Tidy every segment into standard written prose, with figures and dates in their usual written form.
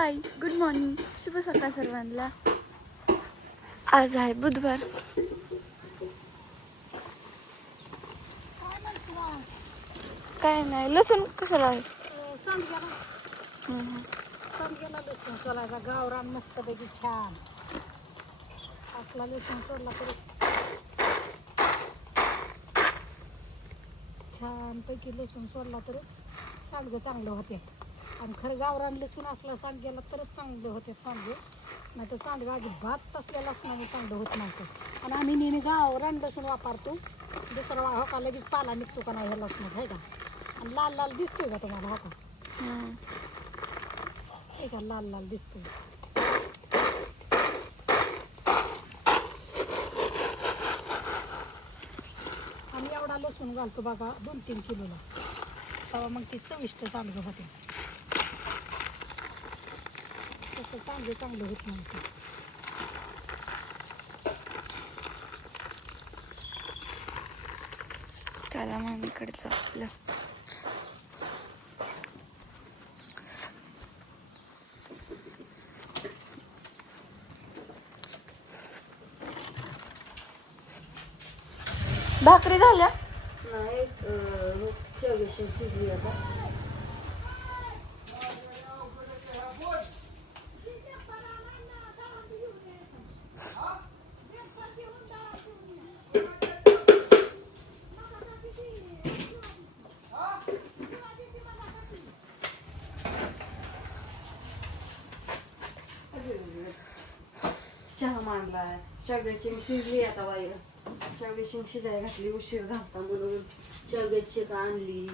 Hi good morning, शुभ सकाळ सर्वांना. आज आहे बुधवार. काय नाही, लसूण कशाला आहे? समजायला लसूण सोलायचा गावरान मस्तपैकी छान असला लसूण सोडला तरी छानपैकी लसूण सोडला तरच सांडगं चांगलं होते. आणि खरं गावरान लसूण असला सांडग्याला तरच चांगलं होते सांडगे, नाही तर सांडगं अजिबात तसल्या लसणाने चांगलं होत नव्हतं. आणि आम्ही नेहमी गावरान लसूण वापरतो. दुसरा हो का लगेच पाला निघतो का नाही ह्या लसणात आहे का. आणि लाल लाल दिसतोय का तुम्हाला हो का? हे का लाल लाल दिसतोय. आम्ही एवढा लसूण घालतो बघा 2-3 किलोला, तेव्हा मग ती चविष्ट सांडगं होते. तसं सांडगं चांगलं होत नव्हतं. चला मम्मीकडे जाऊ आपलं. भाकरी झाल्या नाही, शेवग्याची शिजली आता. चहा मांडलाय, शेवग्याची शिजली आता बाईला. शेवग्याची शिजायला घातली, उशीर घालता म्हणून शेवग्याची शेंगा आणली,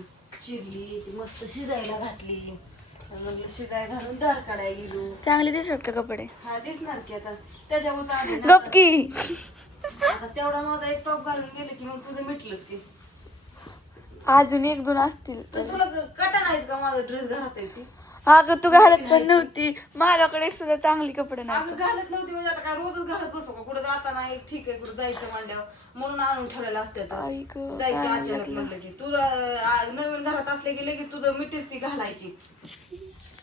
चिरली, ती मस्त शिजायला घातली. म्हणलं शिजायला घालून दार काढायला गेलो. चांगले दिसत का कपडे? हा दिसणार की आता त्याच्यावर आली ना. गपकी आता तेवढा माझा एक टॉप घालून गेले की मग तुझं मिटलंच की. अजून 1-2 असतील. तर तुला कटा नाहीच का माझा ड्रेस घरात आहे ती? अगं तू घालत पण नव्हती, माझ्याकडे सुद्धा चांगली कपडे अगं नाही. घालत नव्हती म्हणजे आता काय रोजच घालत बसू का? कुठं जाताना एक ठीक आहे, कुठं जायचं मांड्यावर म्हणून आणून ठेवलेलं असते. आई गं, जायचं काय अचानक घातलं? म्हटलं की तुला नवीन घरात असले की लगेच तुझं मिठीच ती घालायची.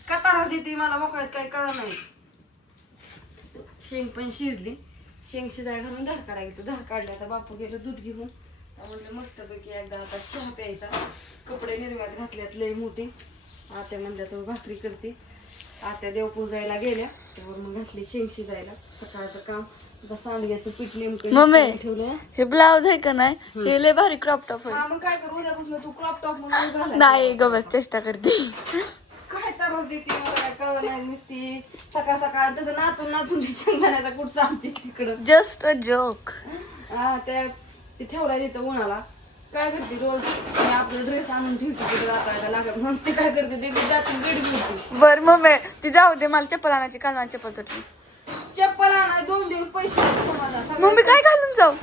कतारा देते मला मोकळ्यात काही कळलं नाही. शेंग पण शिजली, शेंग शिजायला घालून धार काढायला गेलो. धार काढले, आता बापू गेलो दूध घेऊन. म्हणलं मस्तपैकी एकदा आता चहा प्यायचा. कपडे निर्म्यात घातल्यात लय मोठी. आत्या म्हणल्या तर भाकरी करते. आत्या देव पूजायला गेल्या, त्यावर मग घातली शेंग शिजायला. सकाळचं काम आता सांडग्याचं पीठ नेमकं मम्मी ठेवलंय. हे ब्लाउज आहे का नाही, हे लय भारी क्रॉप टॉप आहे. हा मग काय करू, उद्यापासून तू क्रॉप टॉप म्हणून घालायचं. नाही ग बस चेष्टा करते. काय त्रास देते मला काय कळलं नाही. नुसती सकाळ सकाळ तसं नाचून नाचून शेंगदाण्याचा कुठ सांगते तिकडं. Just a joke. हा त्या ते ठेवलाय तिथं उन्हाला. काय करते रोज मी आपलं ड्रेस आणून ठेवते कुठे जाता लागत मग ते काय करते ते जाते रेडी घेते. बर मम्मी ती जाऊ दे, मला चप्पल आणायची, काल चप्पल तुटली. चप्पल आणाय 2 दिवस पैसे मला मम्मी काय घालून जाऊ?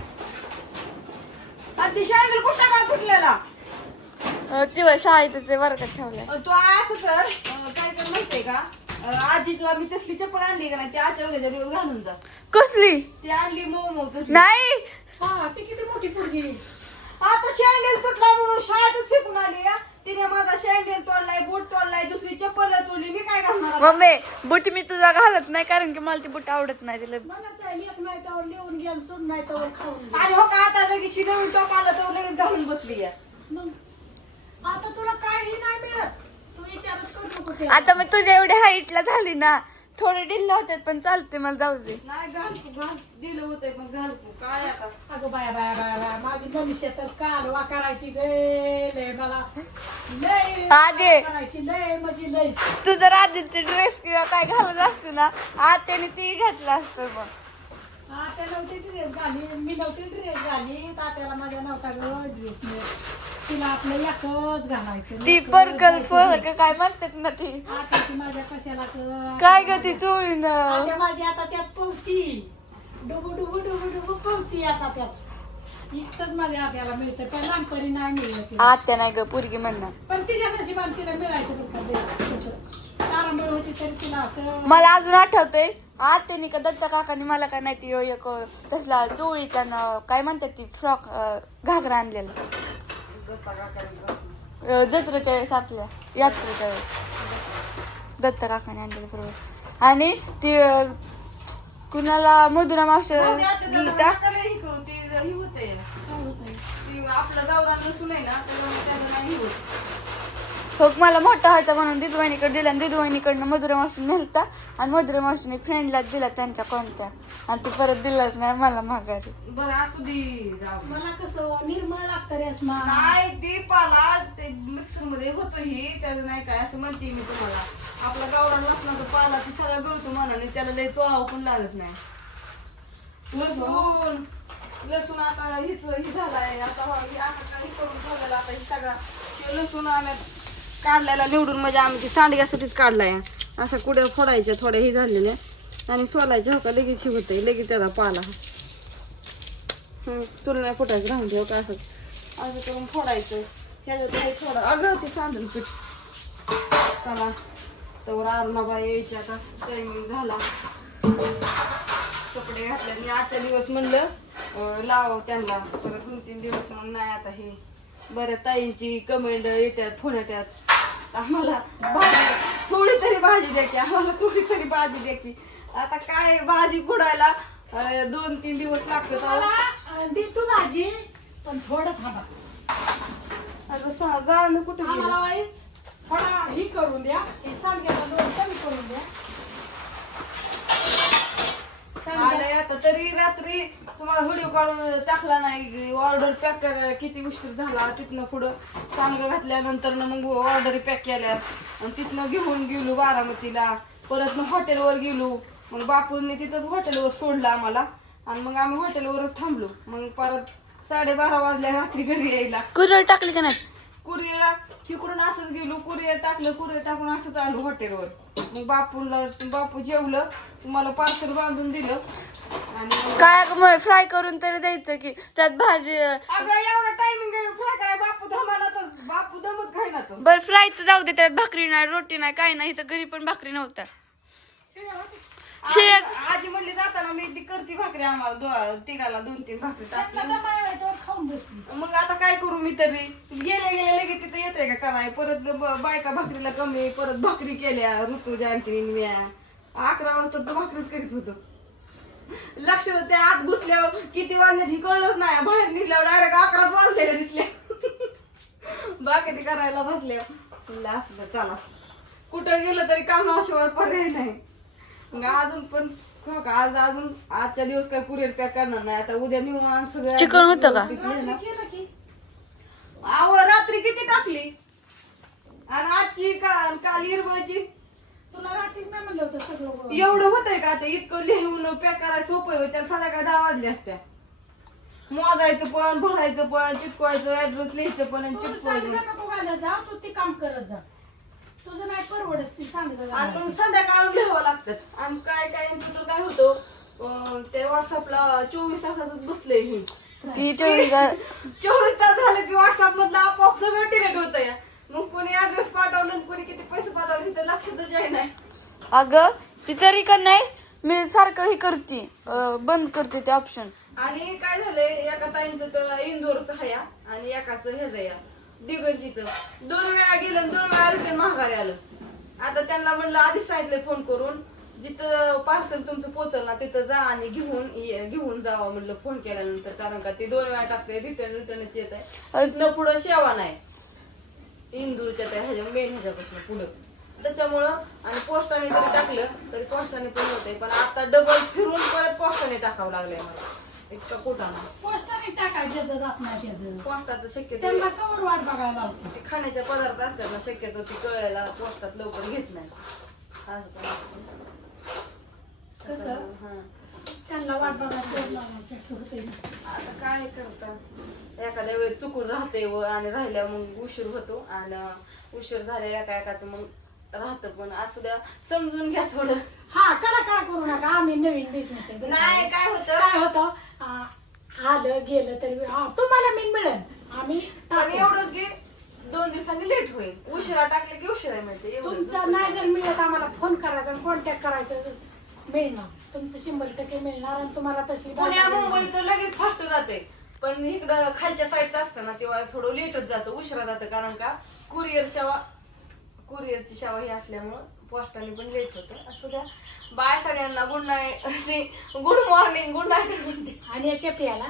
ती शाळेला कुठला काय फुटलेला ती शाळेतच वर्गात ठेवलाय. तू असं कर, काय कर माहितीये का, आजीला मी तसली चप्पल आणली का नाही, ती आजच्या उद्याच्या दिवस घालून जा. कसली? ती आणली मऊ तसली. नाही हा ती किती मोठी फुटली. आता शँडल तुटला म्हणून शाळेतच फेकून आली. तिने माझा शँडल तोडलाय, बूट तोडलाय, दुसरी चप्पल तोडली. मी काय घालणार आता? मम्मी बुट मी तुझा घालत नाही, कारण की मला ती बुट आवडत नाही. तिला लिहून घ्या सून नाही तर खाऊन आणि हो का आता लगेच नवीन टॉप आला तर लगेच घालून बसली आहे. मग आता तुला काही नाही मिळत, तू विचारच करू नको ते. आता मी तुझ्या एवढ्या हाईटला झाली ना, थोडे ढिल्ला होतात पण चालते, मला जाऊ दे. नाही घाल दिलं होतंय पण घाल काय आता. अगं बाया बाया बाया बाया माझी मनुष्य तर कालवा करायची लय मला लय आधी करायची लय म्हणजे लय. तू जर आधी ते ड्रेस किंवा काय घालत असते ना, आत्याने ती घातलं असतं. मग आता नव्हती ड्रेस घाली, मी नव्हती ड्रेस घाली, तात्याला माझ्या नव्हता ग ड्रेस मिळत. तिला आपलं एकच घालायचं. ती पर्कल फळ का काय म्हणतात ना ती, आताची माझ्या कशाला तर काय ग ती चोळीन. आता माझी आता त्यात पवती डुबू डुबू डुबू डुबू पवती आता त्यात. इतकंच माझ्या आत्याला मिळतं, पण लहानपणी नाही मिळत. आत्या नाही ग पोरगी म्हणणार. पण तिच्या नशिबाने तिला मिळायचं बरं का तसं. तारांबळ होती तरी तिला असं. मला अजून आठवतंय, आत्याने का दत्ता काकाने मला काय नाही ती एक तसला चोळीचा काय म्हणतात ती फ्रॉक घागरा आणलेला जत्रेच्या वेळेस, आपल्या यात्रेच्या वेळेस. दत्त काकाने आणलेलं बरोबर. आणि ती कुणाला मधुरा मावशी दिलता. ही होते ती आपलं गावरान लसूण आहे ना त्याच्यामुळे त्याला नाही होत. हो मला मोठा व्हायचा म्हणून दिदुवाहिनीकडे दिला आणि दिदुवाहिनीकडनं मधुरा मावशी नेलता आणि मधुरा मावशीने फ्रेंडला दिला त्यांच्या कोणत्या आणि ती परत दिलाच नाही मला माघारी. बरं असू दे जाऊ. मला कसं निर्मळ लागतं रेसमा. नाही ते पाला ते मिक्सर मध्ये होतं हे त्याचं नाही काय असं म्हणते मी तुम्हाला. आपला गावरान लसणाचा पाला ती सगळं गळतो मनाने त्याला लय चोळावं पण लागत नाही. लसूण लसूण आता हीच ही झालाय आता काही करून ठेवलेला आता ही सगळा लसूण आम्ही काढलेला निवडून म्हणजे आम्ही ती सांडग्यासाठीच काढलाय. अशा कुड्या फोडायच्या थोड्या ही झालेल्या आणि सोलायच्या हो का लगेच होतंय लगेच त्याचा पाला. तुला नाही फुटायचं राहून ठेव का असं असं करून फोडायचं. ह्याच्यात थोडं अगं ते सांडलं पीठ. चला तर अरुणाबाई यायची आता टायमिंग झाला. कपडे घातले आणि आजचा दिवस म्हणलं लाव त्यांना परत 2-3 दिवस मग नाही. आता हे बऱ्या ताईंची कमेंट येतात फोन येतात आम्हाला भाजी थोडी तरी भाजी द्या की आम्हाला थोडी तरी भाजी द्या की. आता काय भाजी फोडायला 2-3 दिवस लागतात. देतो भाजी पण थोडं थांबा. आता गाणं कुठे गेलं? आम्हाला वाईच थोडा ही करून द्या. हे सांडग्याला दोन कमी करून द्या. आलंय आता तरी रात्री तुम्हाला व्हिडिओ काढून टाकला नाही. ऑर्डर पॅक करायला किती उशीर झाला. तिथनं पुढं सांडगं घातल्यानंतर मग ऑर्डर पॅक केल्या आणि तिथनं घेऊन गेलो बारामतीला. परत मग हॉटेलवर गेलो. मग बापूंनी तिथंच हॉटेलवर सोडलं आम्हाला आणि मग आम्ही हॉटेलवरच थांबलो. मग परत 12:30 वाजल्या रात्री घरी यायला. कुरळ टाकली का नाही? कुरिअरला इकडून असंच गेलो. कुरिअर टाकलं कुरिअर टाकून असंच आलो हॉटेलवर. मग बापू जेवलं तुम्हाला पार्सल बांधून दिलं आणि काय मग फ्राय करून तरी द्यायचं की त्यात भाजी. अगं एवढा टायमिंग फ्राय कराय बापू धमानातच बापू दमच खायनात. बरं फ्रायचं जाऊ दे त्यात भाकरी नाही रोटी नाही काय नाही तर घरी पण भाकरी नव्हत्या. आजी म्हणली जाताना मी ती करती भाकरी आम्हाला तिघाला 2-3 भाकरी टाकली. खाऊन बसली. मग आता काय करू मी तरी गेले लगेच तिथं येते का कराय. परत बायका भाकरीला कमी परत भाकरी केल्या ऋतूच्या आंटीने मी 11 वाजता तर भाकरीच करीत होतो. लक्ष त्या आत घुसल्यावर किती वाजले ही कळलंच नाही. बाहेर निघल्यावर डायरेक्ट 11 वाजलेल्या दिसल्या. भाकरी करायला बसल्या म्हणलं असं चला कुठं गेलं तरी कामाशिवाय पर्याय नाही. मग अजून पण आज आजच्या दिवस काय कुरिअर पॅक करणार नाही. आता उद्या निवांत सगळं चिकन होतं का? केलं की आव रात्री किती टाकली आणि आजची काल हिरवळची तुला रात्रीच नाही म्हणलं होतं सगळं. एवढं होतंय का ते इतकं लिहून पॅक करायला सोपं आहे. त्याला संध्याकाळी 10 वाजले असत्या. मोजायचं पण भरायचं पण चिटकवायचं ऍड्रेस लिहायचं पण आणि तू चिटकवायचं. सांडगं नको घालत जा. तू ते काम करत जा. तुझं नाही परवडत ती सांडगं आणि घालायला. मग संध्याकाळी लिहावं लागतात. आणि काय तर काय होतं ते व्हॉट्सअपला 24 तासाच बसलंय हे. ती 24 तास झालं की व्हॉट्सअप मधलं आपोआप सगळं डिलीट होतं या. मग कोणी ऍड्रेस पाठवलं आणि कोणी किती पैसे पाठवले तर लक्षातच आहे नाही. अगं ती तरी का नाही मी सारखं हे करते बंद करते ते ऑप्शन. आणि काय झालंय एका ताईंचं तर इंदोरचं हया आणि एकाचं ह्याचं या दिगंजीचं 2 वेळा गेलं 2 वेळा रिटर्न महागारी आलं. आता त्यांना म्हणलं आधीच सांगितलंय फोन करून जिथं पार्सल तुमचं पोहोचल ना तिथं जा आणि घेऊन जावा म्हणलं फोन केल्यानंतर. कारण का ते 2 वेळा टाकते रिटर्नच येत आहे. तिथनं पुढं सेवा नाही इंदूरच्या त्या ह्याच्या मेन ह्याच्यापासून पुढं. त्याच्यामुळं आणि पोस्टाने जरी टाकलं तरी पोस्टाने पण होतंय. पण आता डबल फिरून परत पोस्टाने टाकावं लागलंय मला. इतका कुठाना पोस्टाने टाकायचं जात नाही त्याचं. पोस्टात शक्यतो त्यांना कवर वाट बघायला लावते. ते खाण्याचे पदार्थ असतात ना शक्यतो ती कळायला पोस्टात लवकर घेत नाही. असं कसं हा त्यांना वाट बघायला असं होतंय. आता काय करता एखाद्या वेळेस चुकून राहते आणि राहिल्या मग उशीर होतो आणि उशीर झाल्या एकाचं मग राहतं. पण असू द्या समजून घ्या थोडं. हा कडा करू नका. आम्ही नवीन बिझनेस आहे बरं का? नाही काय होतं आलं गेलं तरी तुम्हाला मी मिळेल. आम्ही पण टाकू. एवढंच की 2 दिवसांनी लेट होईल. उशिरा टाकले की उशिरा मिळते एवढंच. तुमचा नाही जर मिळत आम्हाला फोन करायचा कॉन्टॅक्ट करायचं मिळणार. तुमचं 100% मिळणार आणि तुम्हाला तशी पुण्या मुंबईचं लगेच फास्ट जाते. पण इकडं खालच्या साईडचं असतं ना तेव्हा थोडं लेटच जातं उशिरा जातं. कारण का कुरिअरची सेवा ही असल्यामुळं पोस्टाने पण लेट होतं. असू द्या. बाय सगळ्यांना. Good night. Good morning. Good night म्हणते. आणि या चेपियाला